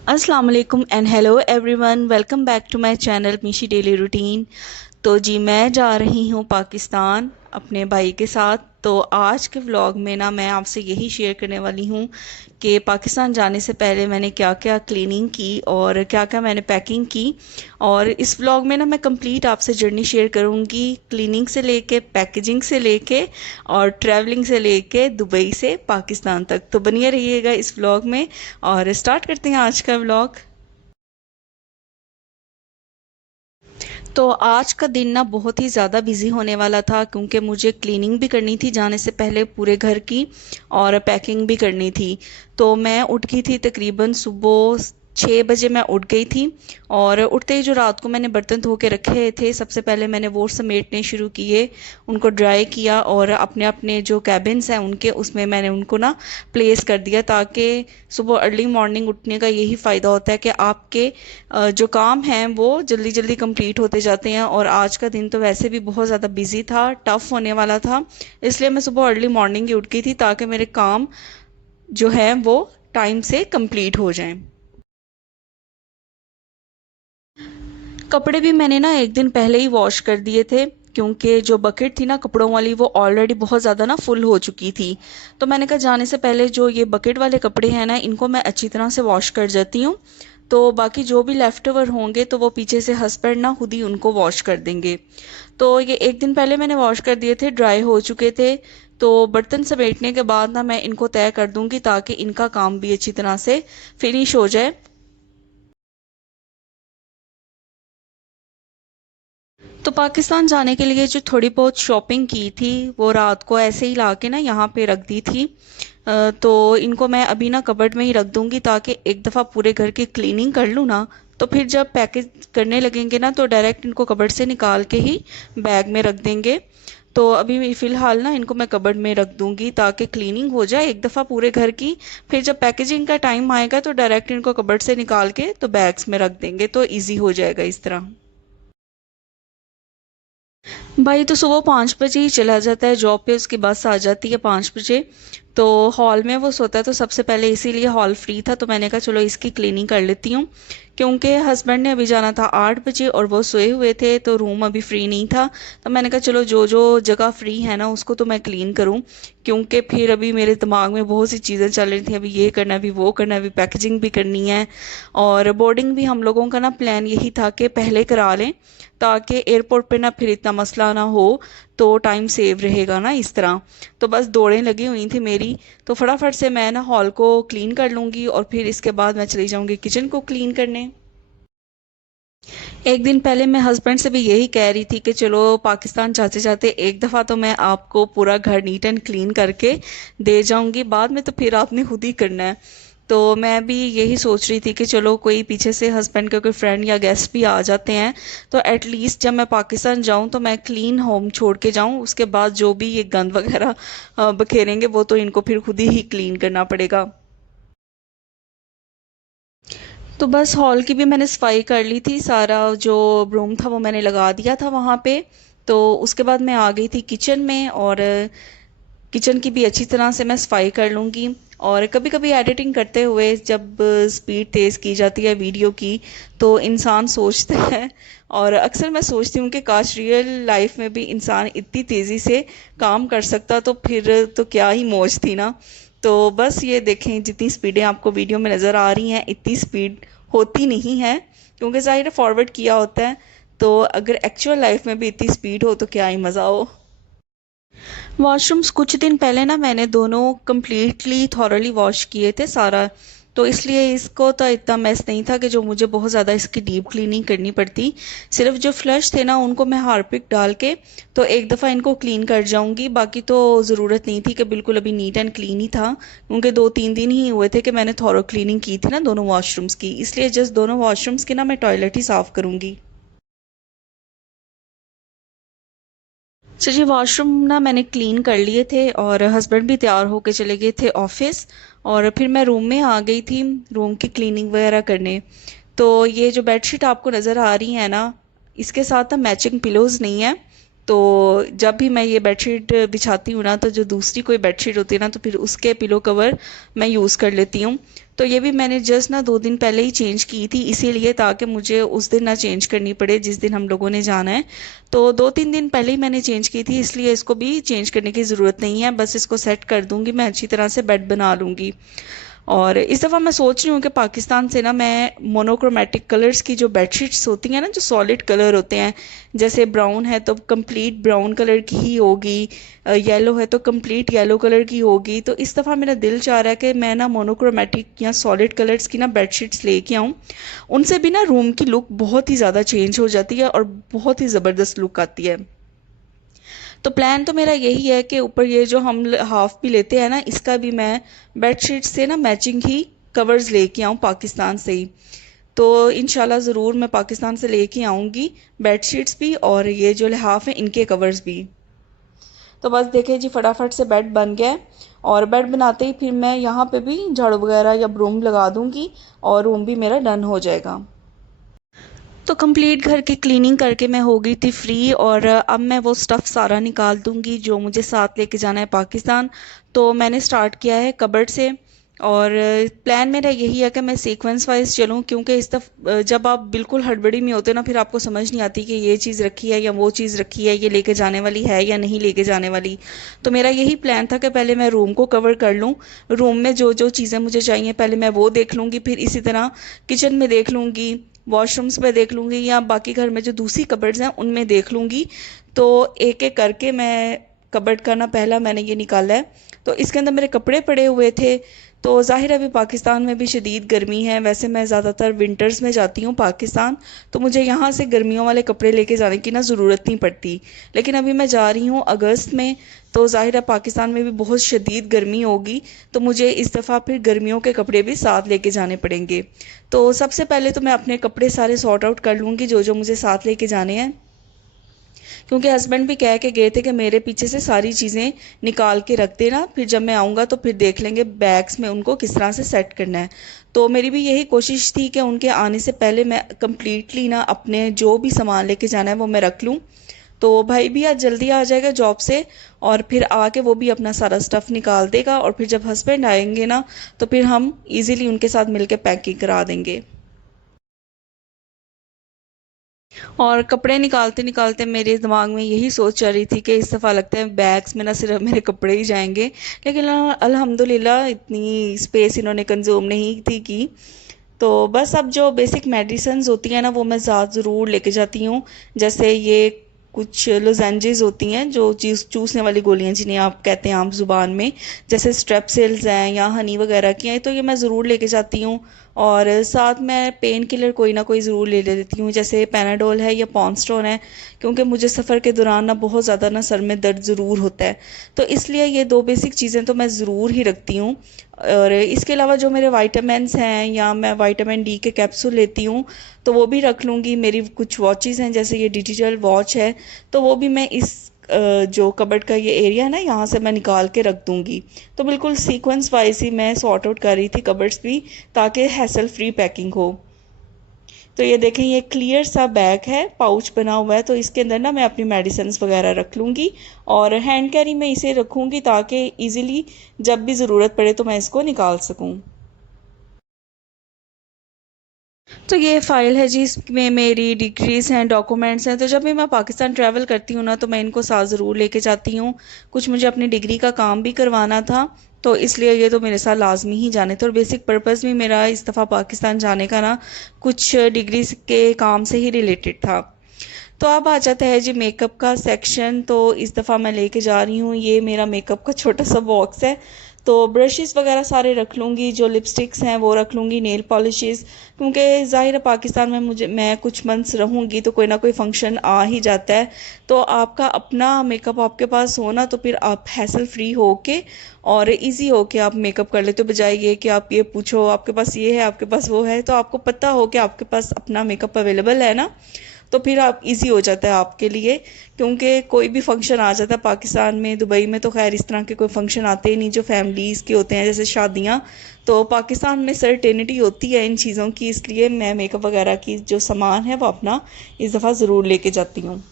अस्सलाम वालेकुम and hello everyone, welcome back to my channel Meeshi daily routine. तो जी मैं जा रही हूँ पाकिस्तान अपने भाई के साथ। तो आज के व्लॉग में ना मैं आपसे यही शेयर करने वाली हूँ कि पाकिस्तान जाने से पहले मैंने क्या क्या क्लीनिंग की और क्या क्या मैंने पैकिंग की। और इस व्लॉग में ना मैं कंप्लीट आपसे जर्नी शेयर करूँगी, क्लीनिंग से लेके पैकेजिंग से लेके और ट्रैवलिंग से लेके दुबई से पाकिस्तान तक। तो बनिए रहिएगा इस व्लॉग में और स्टार्ट करते हैं आज का व्लॉग। तो आज का दिन ना बहुत ही ज़्यादा बिजी होने वाला था क्योंकि मुझे क्लीनिंग भी करनी थी जाने से पहले पूरे घर की, और पैकिंग भी करनी थी। तो मैं उठ गई थी तकरीबन सुबह 6 बजे मैं उठ गई थी। और उठते ही जो रात को मैंने बर्तन धो के रखे थे सबसे पहले मैंने वो समेटने शुरू किए, उनको ड्राई किया और अपने अपने जो कैबिन्स हैं उनके उसमें मैंने उनको ना प्लेस कर दिया, ताकि सुबह अर्ली मॉर्निंग उठने का यही फ़ायदा होता है कि आपके जो काम हैं वो जल्दी जल्दी कंप्लीट होते जाते हैं। और आज का दिन तो वैसे भी बहुत ज़्यादा बिजी था, टफ होने वाला था, इसलिए मैं सुबह अर्ली मॉर्निंग ही उठ गई थी ताकि मेरे काम जो है वो टाइम से कंप्लीट हो जाएं। कपड़े भी मैंने ना एक दिन पहले ही वॉश कर दिए थे क्योंकि जो बकेट थी ना कपड़ों वाली वो ऑलरेडी बहुत ज़्यादा ना फुल हो चुकी थी। तो मैंने कहा जाने से पहले जो ये बकेट वाले कपड़े हैं ना इनको मैं अच्छी तरह से वॉश कर जाती हूँ। तो बाकी जो भी लेफ्ट ओवर होंगे तो वो पीछे से हस्बैंड ना खुद ही उनको वॉश कर देंगे। तो ये एक दिन पहले मैंने वॉश कर दिए थे, ड्राई हो चुके थे। तो बर्तन समेटने के बाद ना मैं इनको तय कर दूंगी ताकि इनका काम भी अच्छी तरह से फिनिश हो जाए। तो पाकिस्तान जाने के लिए जो थोड़ी बहुत शॉपिंग की थी वो रात को ऐसे ही ला के ना यहाँ पे रख दी थी। तो इनको मैं अभी ना कबर्ड में ही रख दूंगी ताकि एक दफ़ा पूरे घर की क्लीनिंग कर लूँ ना, तो फिर जब पैकेज करने लगेंगे ना तो डायरेक्ट इनको कबर्ड से निकाल के ही बैग में रख देंगे। तो अभी फ़िलहाल ना इनको मैं कबर्ड में रख दूंगी ताकि क्लीनिंग हो जाए एक दफ़ा पूरे घर की। फिर जब पैकेजिंग का टाइम आएगा तो डायरेक्ट इनको कबर्ड से निकाल के तो बैग्स में रख देंगे, तो ईजी हो जाएगा इस तरह। भाई तो सुबह 5 बजे ही चला जाता है जॉब पे, उसकी बस आ जाती है 5 बजे। तो हॉल में वो सोता है, तो सबसे पहले इसीलिए हॉल फ्री था तो मैंने कहा चलो इसकी क्लीनिंग कर लेती हूँ। क्योंकि हस्बैंड ने अभी जाना था 8 बजे और वो सोए हुए थे तो रूम अभी फ्री नहीं था। तो मैंने कहा चलो जो जो जगह फ्री है ना उसको तो मैं क्लीन करूँ, क्योंकि फिर अभी मेरे दिमाग में बहुत सी चीज़ें चल रही थी, अभी ये करना है अभी वो करना है अभी पैकेजिंग भी करनी है। और बोर्डिंग भी हम लोगों का ना प्लान यही था कि पहले करा लें ताकि एयरपोर्ट पे ना फिर इतना मसला ना हो, तो टाइम सेव रहेगा ना इस तरह। तो बस दौड़ें लगी हुई थी मेरी। तो फटाफट से मैं ना हॉल को क्लीन कर लूँगी और फिर इसके बाद मैं चली जाऊँगी किचन को क्लीन करने। एक दिन पहले मैं हस्बैंड से भी यही कह रही थी कि चलो पाकिस्तान जाते जाते एक दफ़ा तो मैं आपको पूरा घर नीट एंड क्लीन करके दे जाऊंगी, बाद में तो फिर आपने खुद ही करना है। तो मैं भी यही सोच रही थी कि चलो कोई पीछे से हस्बैंड के कोई फ्रेंड या गेस्ट भी आ जाते हैं तो एटलीस्ट जब मैं पाकिस्तान जाऊं तो मैं क्लीन होम छोड़ के जाऊं, उसके बाद जो भी ये गंद वगैरह बखेरेंगे वो तो इनको फिर खुद ही क्लीन करना पड़ेगा। तो बस हॉल की भी मैंने सफाई कर ली थी, सारा जो रूम था वो मैंने लगा दिया था वहाँ पे। तो उसके बाद मैं आ गई थी किचन में, और किचन की भी अच्छी तरह से मैं सफाई कर लूँगी। और कभी कभी एडिटिंग करते हुए जब स्पीड तेज़ की जाती है वीडियो की तो इंसान सोचता है, और अक्सर मैं सोचती हूँ कि काश रियल लाइफ में भी इंसान इतनी तेज़ी से काम कर सकता तो फिर तो क्या ही मौज थी ना। तो बस ये देखें जितनी स्पीडें आपको वीडियो में नज़र आ रही हैं इतनी स्पीड होती नहीं है, क्योंकि ज़ाहिर है फॉरवर्ड किया होता है। तो अगर एक्चुअल लाइफ में भी इतनी स्पीड हो तो क्या ही मज़ा हो। वॉशरूम्स कुछ दिन पहले ना मैंने दोनों कम्प्लीटली थॉरली वॉश किए थे सारा। तो इसलिए इसको तो इतना मैस नहीं था कि जो मुझे बहुत ज़्यादा इसकी डीप क्लीनिंग करनी पड़ती। सिर्फ जो फ्लश थे ना उनको मैं हार्पिक डाल के तो एक दफ़ा इनको क्लीन कर जाऊंगी, बाकी तो ज़रूरत नहीं थी कि बिल्कुल अभी नीट एंड क्लीन ही था, क्योंकि 2-3 दिन ही हुए थे कि मैंने थॉरो क्लीनिंग की थी ना दोनों वॉशरूम्स की, इसलिए जस्ट दोनों वॉशरूम्स की ना मैं टॉयलेट ही साफ़ करूँगी। जी वॉशरूम ना मैंने क्लीन कर लिए थे और हस्बैंड भी तैयार होके चले गए थे ऑफिस। और फिर मैं रूम में आ गई थी रूम की क्लीनिंग वगैरह करने। तो ये जो बेडशीट आपको नज़र आ रही है ना इसके साथ ना मैचिंग पिलोज़ नहीं है। तो जब भी मैं ये बेडशीट बिछाती हूँ ना, तो जो दूसरी कोई बेडशीट होती है ना, तो फिर उसके पिलो कवर मैं यूज़ कर लेती हूँ। तो ये भी मैंने जस्ट ना 2 दिन पहले ही चेंज की थी, इसीलिए ताकि मुझे उस दिन ना चेंज करनी पड़े जिस दिन हम लोगों ने जाना है। तो 2-3 दिन पहले ही मैंने चेंज की थी, इसलिए इसको भी चेंज करने की ज़रूरत नहीं है। बस इसको सेट कर दूंगी, मैं अच्छी तरह से बेड बना लूँगी। और इस दफ़ा मैं सोच रही हूँ कि पाकिस्तान से ना मैं मोनोक्रोमेटिक कलर्स की जो बेडशीट्स होती हैं ना, जो सॉलिड कलर होते हैं, जैसे ब्राउन है तो कंप्लीट ब्राउन कलर की ही होगी, येलो है तो कंप्लीट येलो कलर की होगी। तो इस दफ़ा मेरा दिल चाह रहा है कि मैं ना मोनोक्रोमेटिक या सॉलिड कलर्स की ना बेडशीट्स लेके आऊँ। उनसे भी ना रूम की लुक बहुत ही ज़्यादा चेंज हो जाती है और बहुत ही ज़बरदस्त लुक आती है। तो प्लान तो मेरा यही है कि ऊपर ये जो हम हाफ भी लेते हैं ना, इसका भी मैं बेडशीट से ना मैचिंग ही कवर्स लेके आऊँ पाकिस्तान से ही। तो इंशाल्लाह ज़रूर मैं पाकिस्तान से लेके आऊँगी बेडशीट्स भी, और ये जो लिहाफ हैं इनके कवर्स भी। तो बस देखें जी, फटाफट से बेड बन गया है। और बेड बनाते ही फिर मैं यहाँ पे भी झाड़ू वगैरह या ब्रूम लगा दूँगी और रूम भी मेरा डन हो जाएगा। तो कंप्लीट घर की क्लीनिंग करके मैं हो गई थी फ्री, और अब मैं वो स्टफ़ सारा निकाल दूंगी जो मुझे साथ लेके जाना है पाकिस्तान। तो मैंने स्टार्ट किया है कबर्ड से। और प्लान मेरा यही है कि मैं सीक्वेंस वाइज चलूँ, क्योंकि जब आप बिल्कुल हड़बड़ी में होते हो ना, फिर आपको समझ नहीं आती कि ये चीज़ रखी है या वो चीज़ रखी है, ये लेके जाने वाली है या नहीं लेके जाने वाली। तो मेरा यही प्लान था कि पहले मैं रूम को कवर कर लूँ, रूम में जो जो चीज़ें मुझे चाहिए पहले मैं वो देख लूँगी, फिर इसी तरह किचन में देख लूँगी, वॉशरूम्स में देख लूँगी, या बाकी घर में जो दूसरी कबर्ड्स हैं उनमें देख लूँगी। तो एक एक करके मैं कबर्ड का ना पहला मैंने ये निकाला है। तो इसके अंदर मेरे कपड़े पड़े हुए थे। तो ज़ाहिर है अभी पाकिस्तान में भी शदीद गर्मी है, वैसे मैं ज़्यादातर विंटर्स में जाती हूँ पाकिस्तान, तो मुझे यहाँ से गर्मियों वाले कपड़े लेके जाने की ना ज़रूरत नहीं पड़ती। लेकिन अभी मैं जा रही हूँ अगस्त में, तो ज़ाहिर है पाकिस्तान में भी बहुत शदीद गर्मी होगी, तो मुझे इस दफ़ा फिर गर्मियों के कपड़े भी साथ लेके जाने पड़ेंगे। तो सबसे पहले तो मैं अपने कपड़े सारे सॉर्ट आउट कर लूँगी जो जो मुझे साथ लेके जाने हैं, क्योंकि हस्बैंड भी कह के गए थे कि मेरे पीछे से सारी चीज़ें निकाल के रख देना, फिर जब मैं आऊँगा तो फिर देख लेंगे बैग्स में उनको किस तरह से सेट करना है। तो मेरी भी यही कोशिश थी कि उनके आने से पहले मैं कम्प्लीटली ना अपने जो भी सामान लेके जाना है वो मैं रख लूँ। तो भाई भी आज जल्दी आ जाएगा जॉब से, और फिर आके वो भी अपना सारा स्टफ़ निकाल देगा, और फिर जब हस्बैंड आएंगे ना, तो फिर हम इजीली उनके साथ मिलके पैकिंग करा देंगे। और कपड़े निकालते निकालते मेरे दिमाग में यही सोच चल रही थी कि इस दफ़ा लगता है बैग्स में ना सिर्फ मेरे कपड़े ही जाएंगे, लेकिन अल्हम्दुलिल्लाह इतनी स्पेस इन्होंने कंज्यूम नहीं थी की। तो बस अब जो बेसिक मेडिसिन्स होती हैं ना वो मैं ज़्यादा ज़रूर लेके जाती हूँ। जैसे ये कुछ लोजेंजेस होती हैं जो चूसने वाली गोलियां जिन्हें आप कहते हैं आम जुबान में, जैसे स्ट्रेप्सिल्स हैं या हनी वगैरह की हैं, तो ये मैं ज़रूर लेके जाती हूँ। और साथ में पेन किलर कोई ना कोई ज़रूर ले लेती हूँ, जैसे पैनाडोल है या पॉन्स्टोन है, क्योंकि मुझे सफ़र के दौरान ना बहुत ज़्यादा ना सर में दर्द ज़रूर होता है। तो इसलिए ये दो बेसिक चीज़ें तो मैं ज़रूर ही रखती हूँ। और इसके अलावा जो मेरे वाइटामिन्स हैं, या मैं विटामिन डी के कैप्सूल लेती हूँ, तो वो भी रख लूँगी। मेरी कुछ वॉचेस हैं, जैसे ये डिजिटल वॉच है, तो वो भी मैं इस जो कबर्ड का ये एरिया है ना, यहाँ से मैं निकाल के रख दूँगी। तो बिल्कुल सीक्वेंस वाइज ही मैं सॉर्ट आउट कर रही थी कबर्ड्स भी, ताकि हैसल फ्री पैकिंग हो। तो ये देखें, ये क्लियर सा बैग है, पाउच बना हुआ है, तो इसके अंदर ना मैं अपनी मेडिसिन वगैरह रख लूँगी, और हैंड कैरी में इसे रखूँगी ताकि इजीली जब भी ज़रूरत पड़े तो मैं इसको निकाल सकूँ। तो ये फ़ाइल है जी, इसमें मेरी डिग्रीज़ हैं, डॉक्यूमेंट्स हैं। तो जब भी मैं पाकिस्तान ट्रैवल करती हूँ ना, तो मैं इनको साथ ज़रूर लेके जाती हूँ। कुछ मुझे अपनी डिग्री का काम भी करवाना था, तो इसलिए ये तो मेरे साथ लाजमी ही जाने थे। और बेसिक पर्पज़ भी मेरा इस दफ़ा पाकिस्तान जाने का ना कुछ डिग्री के काम से ही रिलेटेड था। तो अब आ जाता है जी मेकअप का सेक्शन। तो इस दफ़ा मैं लेके जा रही हूँ, ये मेरा मेकअप का छोटा सा बॉक्स है। तो ब्रशेस वगैरह सारे रख लूँगी, जो लिपस्टिक्स हैं वो रख लूँगी, नेल पॉलिशेस, क्योंकि ज़ाहिर है पाकिस्तान में मैं कुछ मंथ्स रहूँगी, तो कोई ना कोई फंक्शन आ ही जाता है। तो आपका अपना मेकअप आपके पास होना, तो फिर आप हैसल फ्री हो के और इजी हो के आप मेकअप कर लेते हो, बजाय ये कि आप ये पूछो आपके पास ये है आपके पास वो है। तो आपको पता हो कि आपके पास अपना मेकअप अवेलेबल है ना, तो फिर आप इजी हो जाता है आपके लिए। क्योंकि कोई भी फंक्शन आ जाता है पाकिस्तान में, दुबई में तो खैर इस तरह के कोई फंक्शन आते ही नहीं जो फैमिलीज़ के होते हैं, जैसे शादियाँ। तो पाकिस्तान में सर्टेनिटी होती है इन चीज़ों की, इसलिए मैं मेकअप वगैरह की जो सामान है वो अपना इस दफ़ा ज़रूर लेके जाती हूँ।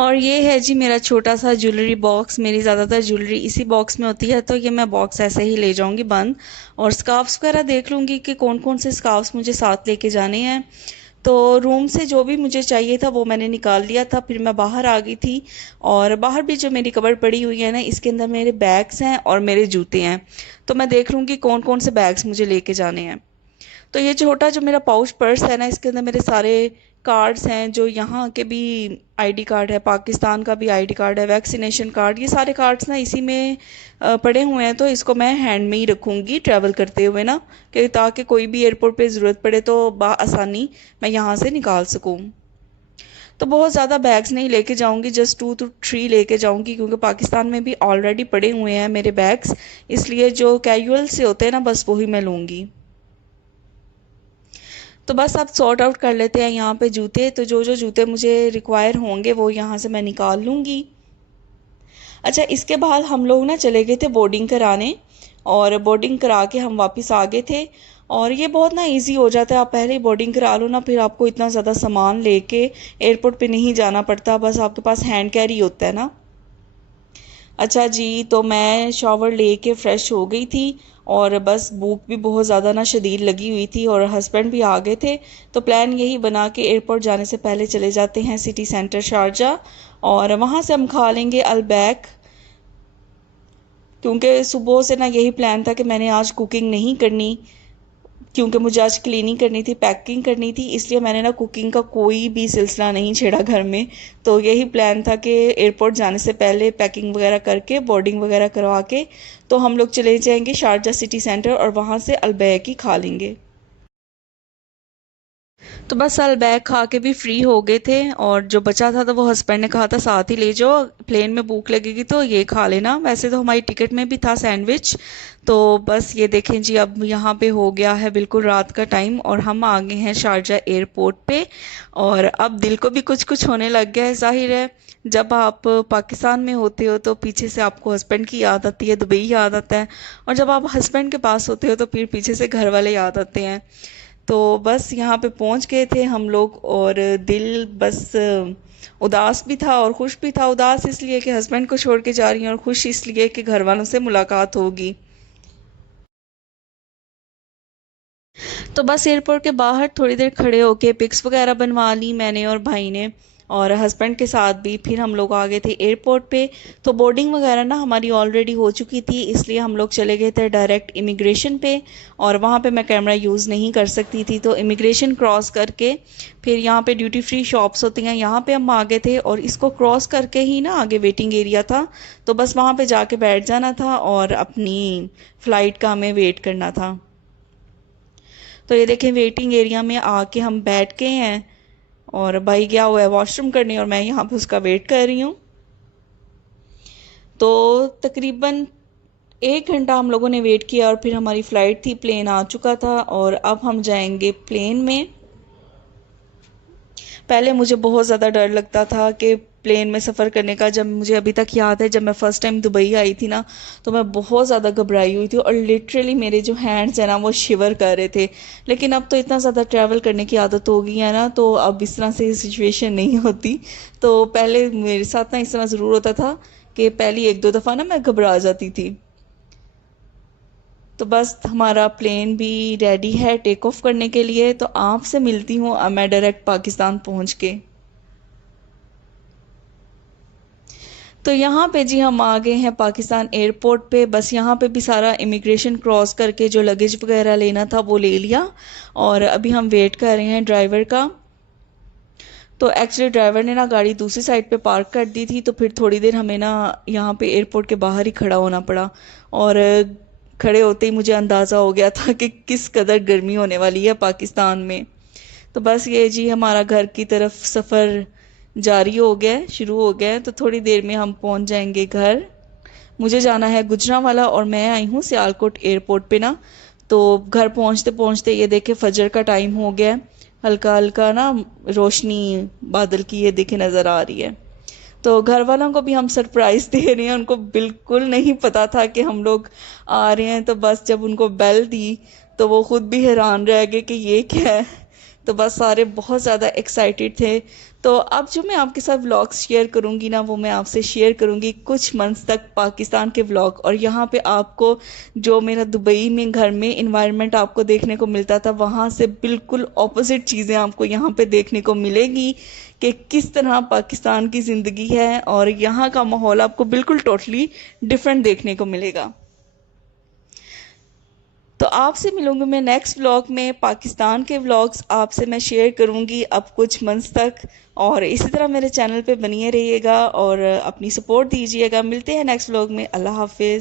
और ये है जी मेरा छोटा सा ज्वेलरी बॉक्स। मेरी ज़्यादातर ज्वेलरी इसी बॉक्स में होती है, तो ये मैं बॉक्स ऐसे ही ले जाऊंगी बंद। और स्कार्फ्स वगैरह देख लूँगी कि कौन कौन से स्कार्फ्स मुझे साथ लेके जाने हैं। तो रूम से जो भी मुझे चाहिए था वो मैंने निकाल लिया था। फिर मैं बाहर आ गई थी, और बाहर भी जो मेरी कबर्ड पड़ी हुई है ना, इसके अंदर मेरे बैग्स हैं और मेरे जूते हैं। तो मैं देख लूँगी कौन कौन से बैग्स मुझे लेके जाने हैं। तो ये छोटा जो मेरा पाउच पर्स है ना, इसके अंदर मेरे सारे कार्ड्स हैं, जो यहाँ के भी आईडी कार्ड है, पाकिस्तान का भी आईडी कार्ड है, वैक्सीनेशन कार्ड, ये सारे कार्ड्स ना इसी में पड़े हुए हैं। तो इसको मैं हैंड में ही रखूँगी ट्रैवल करते हुए ना, कि ताकि कोई भी एयरपोर्ट पे ज़रूरत पड़े तो आसानी मैं यहाँ से निकाल सकूँ। तो बहुत ज़्यादा बैग्स नहीं लेके जाऊँगी, जस्ट 2 to 3 लेके जाऊँगी, क्योंकि पाकिस्तान में भी ऑलरेडी पड़े हुए हैं मेरे बैग्स। इसलिए जो कैजुअल से होते हैं ना, बस वही मैं लूँगी। तो बस अब सॉर्ट आउट कर लेते हैं यहाँ पे जूते। तो जो जो जूते मुझे रिक्वायर होंगे वो यहाँ से मैं निकाल लूँगी। अच्छा, इसके बाद हम लोग ना चले गए थे बोर्डिंग कराने, और बोर्डिंग करा के हम वापस आ गए थे। और ये बहुत ना इजी हो जाता है, आप पहले ही बोर्डिंग करा लो ना, फिर आपको इतना ज़्यादा सामान लेके एयरपोर्ट पे नहीं जाना पड़ता, बस आपके पास हैंड कैरी होता है ना। अच्छा जी, तो मैं शॉवर लेके फ़्रेश हो गई थी, और बस भूख भी बहुत ज़्यादा ना शदीद लगी हुई थी, और हस्बैंड भी आ गए थे। तो प्लान यही बना के एयरपोर्ट जाने से पहले चले जाते हैं सिटी सेंटर शारजा, और वहाँ से हम खा लेंगे अलबैक। क्योंकि सुबह से ना यही प्लान था कि मैंने आज कुकिंग नहीं करनी, क्योंकि मुझे आज क्लीनिंग करनी थी, पैकिंग करनी थी, इसलिए मैंने ना कुकिंग का कोई भी सिलसिला नहीं छेड़ा घर में। तो यही प्लान था कि एयरपोर्ट जाने से पहले पैकिंग वगैरह करके, बोर्डिंग वगैरह करवा के, तो हम लोग चले जाएंगे शारजा सिटी सेंटर, और वहाँ से अलबैक ही खा लेंगे। तो बस अलबैक खा के भी फ्री हो गए थे, और जो बचा था तो वो हस्बैंड ने कहा था साथ ही ले जाओ, प्लेन में भूख लगेगी तो ये खा लेना। वैसे तो हमारी टिकट में भी था सैंडविच। तो बस ये देखें जी, अब यहाँ पे हो गया है बिल्कुल रात का टाइम, और हम आ गए हैं शारजा एयरपोर्ट पे। और अब दिल को भी कुछ कुछ होने लग गया है। जाहिर है, जब आप पाकिस्तान में होते हो तो पीछे से आपको हस्बैंड की याद आती है, दुबई याद आता है, और जब आप हस्बैंड के पास होते हो तो फिर पीछे से घर वाले याद आते हैं। तो बस यहाँ पे पहुँच गए थे हम लोग, और दिल बस उदास भी था और खुश भी था। उदास इसलिए कि हस्बैंड को छोड़ के जा रही हैं, और खुश इसलिए कि घर वालों से मुलाकात होगी। तो बस एयरपोर्ट के बाहर थोड़ी देर खड़े होके पिक्स वगैरह बनवा ली मैंने और भाई ने, और हस्बैंड के साथ भी। फिर हम लोग आ गए थे एयरपोर्ट पे। तो बोर्डिंग वगैरह ना हमारी ऑलरेडी हो चुकी थी, इसलिए हम लोग चले गए थे डायरेक्ट इमिग्रेशन पे, और वहाँ पे मैं कैमरा यूज़ नहीं कर सकती थी। तो इमिग्रेशन क्रॉस करके फिर यहाँ पे ड्यूटी फ्री शॉप्स होती हैं, यहाँ पे हम आ गए थे, और इसको क्रॉस करके ही ना आगे वेटिंग एरिया था। तो बस वहाँ पे जाके बैठ जाना था, और अपनी फ़्लाइट का हमें वेट करना था। तो ये देखें, वेटिंग एरिया में आके हम बैठ गए हैं, और भाई गया हुआ है वॉशरूम करने, और मैं यहाँ पे उसका वेट कर रही हूँ। तो तकरीबन 1 घंटा हम लोगों ने वेट किया, और फिर हमारी फ़्लाइट थी, प्लेन आ चुका था, और अब हम जाएंगे प्लेन में। पहले मुझे बहुत ज़्यादा डर लगता था कि प्लेन में सफ़र करने का। जब मुझे अभी तक याद है, जब मैं फ़र्स्ट टाइम दुबई आई थी ना, तो मैं बहुत ज़्यादा घबराई हुई थी, और लिटरली मेरे जो हैंड्स हैं ना वो शिवर कर रहे थे। लेकिन अब तो इतना ज़्यादा ट्रैवल करने की आदत हो गई है ना, तो अब इस तरह से सिचुएशन नहीं होती। तो पहले मेरे साथ ना इस तरह ज़रूर होता था कि पहली 1-2 दफ़ा ना मैं घबरा जाती थी। तो बस हमारा प्लेन भी रेडी है टेक ऑफ करने के लिए। तो आपसे मिलती हूँ अब मैं डायरेक्ट पाकिस्तान पहुँच के। तो यहाँ पे जी हम आ गए हैं पाकिस्तान एयरपोर्ट पे। बस यहाँ पे भी सारा इमिग्रेशन क्रॉस करके जो लगेज वगैरह लेना था वो ले लिया, और अभी हम वेट कर रहे हैं ड्राइवर का। तो एक्चुअली ड्राइवर ने ना गाड़ी दूसरी साइड पे पार्क कर दी थी, तो फिर थोड़ी देर हमें ना यहाँ पे एयरपोर्ट के बाहर ही खड़ा होना पड़ा। और खड़े होते ही मुझे अंदाज़ा हो गया था कि किस कदर गर्मी होने वाली है पाकिस्तान में। तो बस ये जी हमारा घर की तरफ सफ़र जारी हो गया है, शुरू हो गया है। तो थोड़ी देर में हम पहुंच जाएंगे घर। मुझे जाना है गुजरांवाला, और मैं आई हूँ सियालकोट एयरपोर्ट पे ना। तो घर पहुंचते पहुंचते ये देखे फजर का टाइम हो गया है। हल्का हल्का ना रोशनी बादल की ये देखे नज़र आ रही है। तो घर वालों को भी हम सरप्राइज़ दे रहे हैं। उनको बिल्कुल नहीं पता था कि हम लोग आ रहे हैं। तो बस जब उनको बेल दी तो वो खुद भी हैरान रह गए कि ये क्या है। तो बस सारे बहुत ज़्यादा एक्साइटेड थे। तो अब जो मैं आपके साथ व्लॉग्स शेयर करूँगी ना, वो मैं आपसे शेयर करूँगी कुछ मंथ्स तक पाकिस्तान के व्लॉग। और यहाँ पे आपको जो मेरा दुबई में घर में इन्वायरमेंट आपको देखने को मिलता था, वहाँ से बिल्कुल ऑपोजिट चीज़ें आपको यहाँ पे देखने को मिलेगी कि किस तरह पाकिस्तान की ज़िंदगी है, और यहाँ का माहौल आपको बिल्कुल टोटली डिफरेंट देखने को मिलेगा। तो आपसे मिलूंगी मैं नेक्स्ट व्लॉग में। पाकिस्तान के व्लॉग्स आपसे मैं शेयर करूंगी अब कुछ मंथ्स तक, और इसी तरह मेरे चैनल पे बनिए रहिएगा और अपनी सपोर्ट दीजिएगा। मिलते हैं नेक्स्ट व्लॉग में। अल्लाह हाफिज़।